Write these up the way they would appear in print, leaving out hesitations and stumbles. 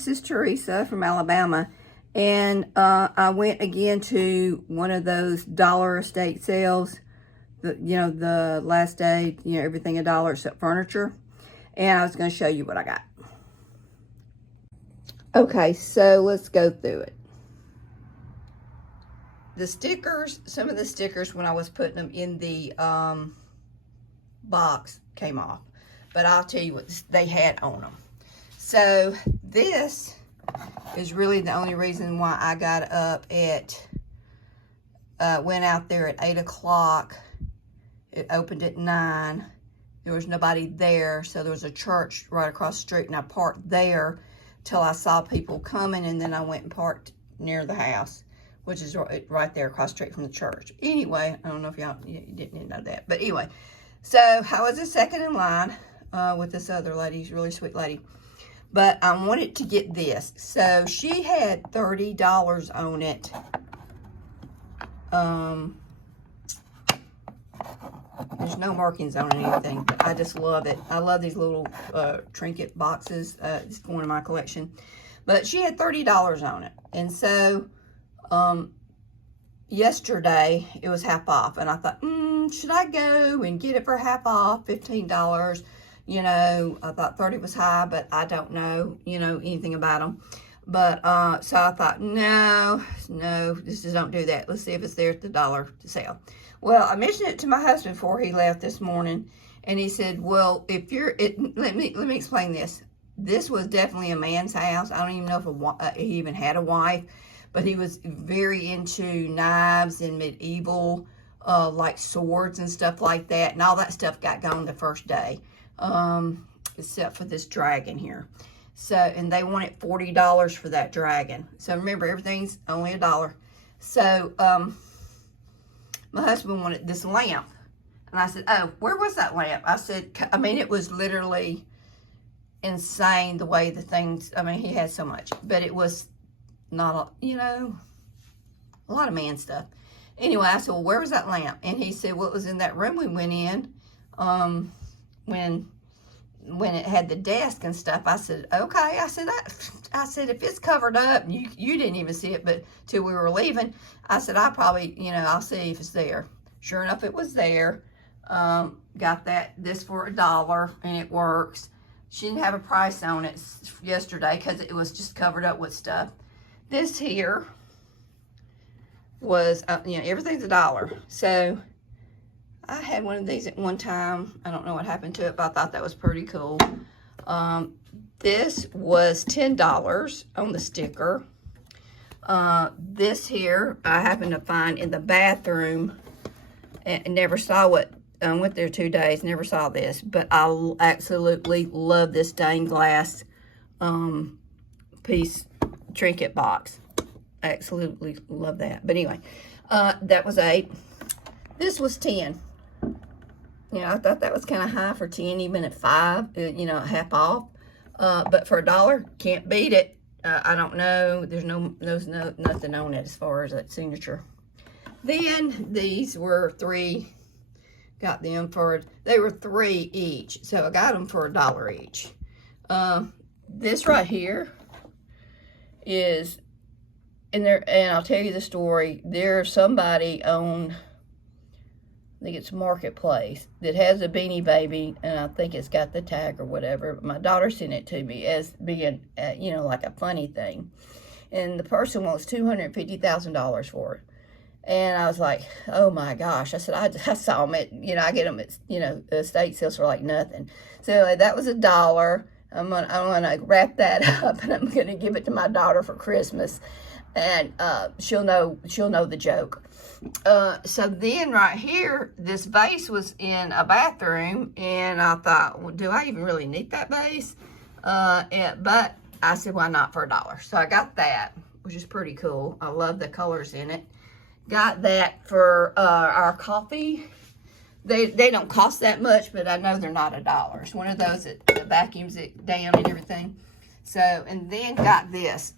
this is Teresa from Alabama, and I went again to one of those dollar estate sales. The last day, everything $1 except furniture, and I was going to show you what I got. Okay, so let's go through it. The stickers, some of the stickers when I was putting them in the box came off, but I'll tell you what they had on them. So this is really the only reason why I got up at, went out there at 8 o'clock. It opened at 9. There was nobody there, so there was a church right across the street, and I parked there till I saw people coming, and then I went and parked near the house, which is right there across the street from the church. Anyway, I don't know if you didn't know that, but anyway, so I was a second in line with this other lady. She's a really sweet lady, but I wanted to get this. So she had $30 on it. There's no markings on anything, but I just love it. I love these little trinket boxes. It's going in my collection. But she had $30 on it. And so yesterday it was half off. And I thought, should I go and get it for half off, $15? I thought 30 was high, but I don't know, anything about them. But so I thought, no, just don't do that. Let's see if it's there at the dollar to sale. Well, I mentioned it to my husband before he left this morning, and he said, well, if you're, let me explain this. This was definitely a man's house. I don't even know if he even had a wife, but he was very into knives and medieval, like swords and stuff like that, and all that stuff got gone the first day, except for this dragon here. So, and they wanted $40 for that dragon. So remember, everything's only $1. So, my husband wanted this lamp. And I said, oh, where was that lamp? I said, it was literally insane the way the things, he had so much. But it was not, a lot of man stuff. Anyway, I said, well, where was that lamp? And he said, well, it was in that room we went in when it had the desk and stuff. I said, okay. I said, if it's covered up, you didn't even see it, but till we were leaving, I said, I probably, I'll see if it's there. Sure enough, it was there. Got this for $1, and it works. She didn't have a price on it yesterday because it was just covered up with stuff. This here was, everything's $1. So I had one of these at one time. I don't know what happened to it, but I thought that was pretty cool. This was $10 on the sticker. This here, I happened to find in the bathroom and never saw what, I went there 2 days, never saw this, but I absolutely love this stained glass piece trinket box. I absolutely love that. But anyway, that was $8. This was $10. I thought that was kind of high for 10, even at 5, half off. But for $1, can't beat it. I don't know. There's nothing on it as far as that signature. Then these were 3. Got them for, they were 3 each. So I got them for $1 each. This right here is, and I'll tell you the story. There's somebody on, I think it's Marketplace, that has a Beanie Baby, and I think it's got the tag or whatever. My daughter sent it to me as being, like a funny thing. And the person wants $250,000 for it. And I was like, oh my gosh. I said, I saw them at, I get them at, the estate sales for like nothing. So that was $1. I'm gonna wrap that up, and I'm gonna give it to my daughter for Christmas. And she'll know the joke. So then right here, this vase was in a bathroom, and I thought, well, do I even really need that vase? But I said, why not for $1? So I got that, which is pretty cool. I love the colors in it. Got that for our coffee. They don't cost that much, but I know they're not $1. It's one of those that vacuums it down and everything. So, and then got this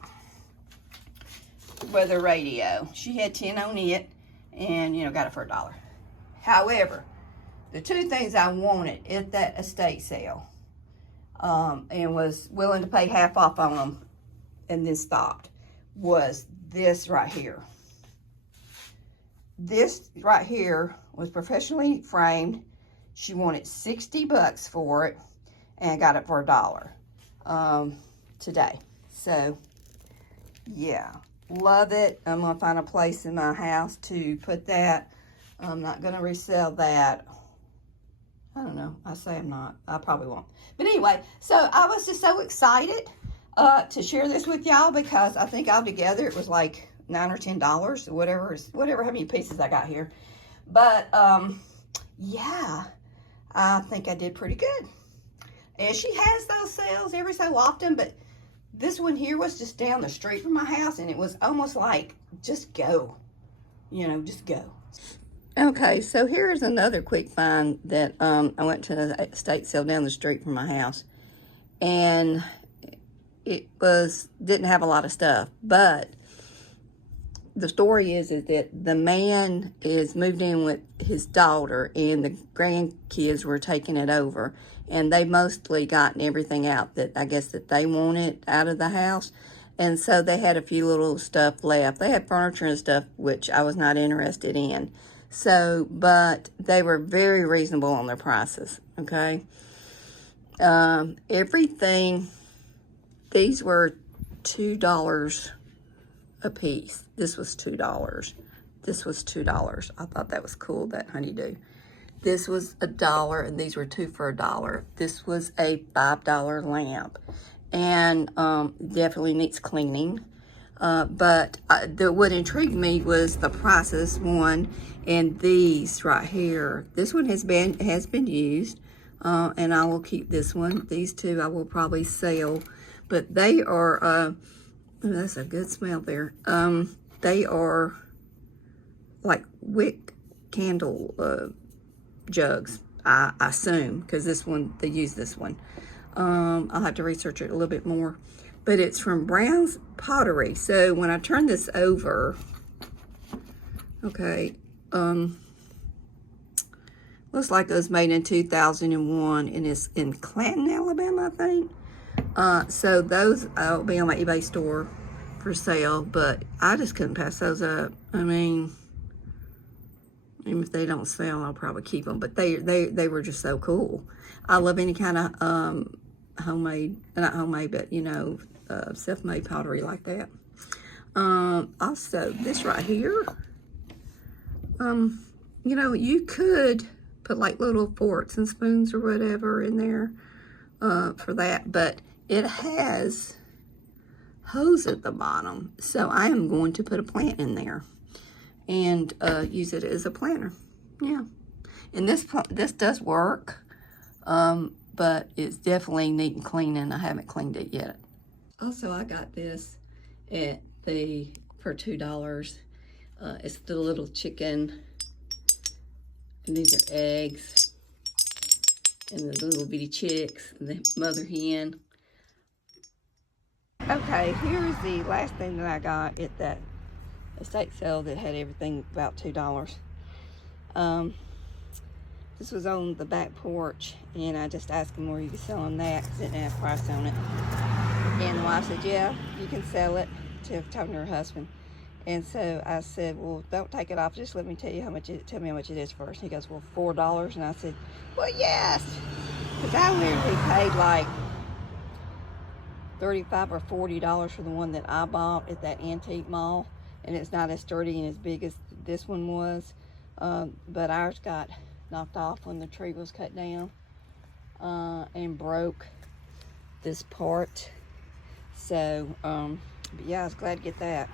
weather radio. She had 10 on it, and got it for $1. However, the 2 things I wanted at that estate sale, and was willing to pay half off on them, and then stopped, was this right here. This right here was professionally framed. She wanted 60 bucks for it and got it for $1 today. So yeah, love it. I'm gonna find a place in my house to put that. I'm not gonna resell that. I don't know, I say I'm not, I probably won't. But anyway, so I was just so excited to share this with y'all, because I think altogether it was like $9 or $10, whatever how many pieces I got here. But yeah, I think I did pretty good. And she has those sales every so often, but this one here was just down the street from my house, and it was almost like, just go, you know, just go. Okay, so here's another quick find that I went to the estate sale down the street from my house, and it didn't have a lot of stuff, but the story is that the man is moved in with his daughter, and the grandkids were taking it over, and they mostly gotten everything out that I guess that they wanted out of the house. And so they had a few little stuff left. They had furniture and stuff, which I was not interested in. So, but they were very reasonable on their prices, okay? Everything, these were $2 a piece. This was $2. This was $2. I thought that was cool, that honeydew. This was $1, and these were 2 for $1. This was a $5 lamp, and definitely needs cleaning. But what intrigued me was the prices, one, and these right here. This one has been used, and I will keep this one. These two I will probably sell, but they are, oh, that's a good smell there. They are like wick candle jugs, I assume, because this one, they use this one. I'll have to research it a little bit more. But it's from Brown's Pottery. So when I turn this over, okay, looks like it was made in 2001, and it's in Clanton, Alabama, I think. So those will be on my eBay store for sale, but I just couldn't pass those up. I mean, even if they don't sell, I'll probably keep them. But they were just so cool. I love any kind of homemade, not homemade, but you know, self-made pottery like that. Also, this right here, you know, you could put like little forks and spoons or whatever in there for that, but it has hose at the bottom, so I am going to put a plant in there and use it as a planter. Yeah, and this does work, but it's definitely neat and clean, and I haven't cleaned it yet. Also, I got this at for $2. It's the little chicken, and these are eggs, and the little bitty chicks, and the mother hen. Okay, here's the last thing that I got at that estate sale that had everything about $2. This was on the back porch, and I just asked him where you could sell them that, because it didn't have a price on it. And the wife said, yeah, you can sell it, talking to her husband. And so I said, well, don't take it off, just let me tell me how much it is first. He goes, well, $4. And I said, well, yes, because I literally paid like $35 or $40 for the one that I bought at that antique mall, and it's not as sturdy and as big as this one was, but ours got knocked off when the tree was cut down and broke this part. So but yeah, I was glad to get that.